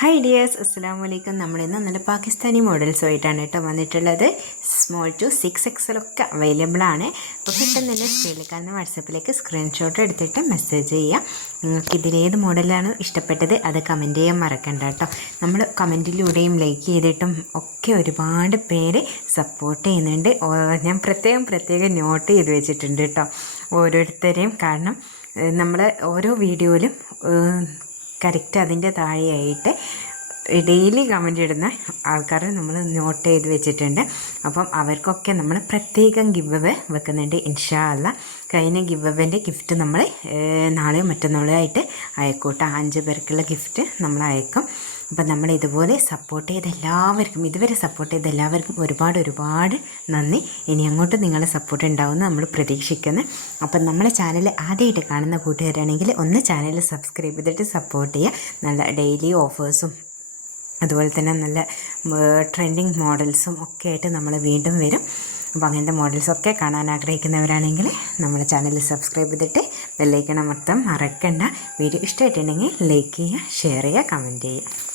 Hi dears, അസ്സലാമു അലൈക്കും. നമ്മളിന്ന് നല്ല പാകിസ്ഥാനി മോഡൽസുമായിട്ടാണ് കേട്ടോ വന്നിട്ടുള്ളത്. സ്മോൾ ടു 6XL ഒക്കെ അവൈലബിൾ ആണ്. അപ്പോൾ പെട്ടെന്ന് തന്നെ സ്ക്രീനിൽ കാണുന്ന വാട്സപ്പിലേക്ക് സ്ക്രീൻഷോട്ട് എടുത്തിട്ട് മെസ്സേജ് ചെയ്യാം. നിങ്ങൾക്ക് ഇതിലേത് മോഡലാണ് ഇഷ്ടപ്പെട്ടത് അത് കമൻറ്റ് ചെയ്യാൻ മറക്കണ്ട കേട്ടോ. നമ്മൾ കമൻറ്റിലൂടെയും ലൈക്ക് ചെയ്തിട്ടും ഒക്കെ ഒരുപാട് പേര് സപ്പോർട്ട് ചെയ്യുന്നുണ്ട്. ഞാൻ പ്രത്യേകം നോട്ട് ചെയ്ത് വെച്ചിട്ടുണ്ട് കേട്ടോ ഓരോരുത്തരെയും. കാരണം നമ്മൾ ഓരോ വീഡിയോയിലും കറക്റ്റ് അതിൻ്റെ താഴെയായിട്ട് ഡെയിലി കമൻ്റ് ഇടുന്ന ആൾക്കാരെ നമ്മൾ നോട്ട് ചെയ്ത് വെച്ചിട്ടുണ്ട്. അപ്പം അവർക്കൊക്കെ നമ്മൾ പ്രത്യേകം ഗിവ് അവേ വെക്കുന്നുണ്ട് ഇൻഷാ അല്ലാ. കഴിഞ്ഞ ഗിവ് അവേൻ്റെ ഗിഫ്റ്റ് നമ്മൾ നാളെയോ മറ്റന്നാളോ ആയിട്ട് അയക്കൂട്ടോ. 5 പേർക്കുള്ള ഗിഫ്റ്റ് നമ്മൾ അയക്കും. അപ്പം നമ്മൾ ഇതുപോലെ സപ്പോർട്ട് ചെയ്ത എല്ലാവർക്കും, ഇതുവരെ സപ്പോർട്ട് ചെയ്ത എല്ലാവർക്കും ഒരുപാട് നന്ദി. ഇനി അങ്ങോട്ട് നിങ്ങളുടെ സപ്പോർട്ട് ഉണ്ടാവുമെന്ന് നമ്മൾ പ്രതീക്ഷിക്കുന്നു. അപ്പം നമ്മളെ ചാനൽ ആദ്യമായിട്ട് കാണുന്ന കൂട്ടുകാരാണെങ്കിൽ ഒന്ന് ചാനൽ സബ്സ്ക്രൈബ് ചെയ്തിട്ട് സപ്പോർട്ട് ചെയ്യുക. നല്ല ഡെയിലി ഓഫേഴ്സും അതുപോലെ തന്നെ നല്ല ട്രെൻഡിങ് മോഡൽസും ഒക്കെ ആയിട്ട് നമ്മൾ വീണ്ടും വരും. അപ്പോൾ അങ്ങനത്തെ മോഡൽസൊക്കെ കാണാൻ ആഗ്രഹിക്കുന്നവരാണെങ്കിൽ നമ്മുടെ ചാനൽ സബ്സ്ക്രൈബ് ചെയ്തിട്ട് ബെല്ലൈക്കൺ അമർത്താൻ മറക്കണ്ട. വീഡിയോ ഇഷ്ടമായിട്ടുണ്ടെങ്കിൽ ലൈക്ക് ചെയ്യുക, ഷെയർ ചെയ്യുക, കമൻറ്റ് ചെയ്യുക.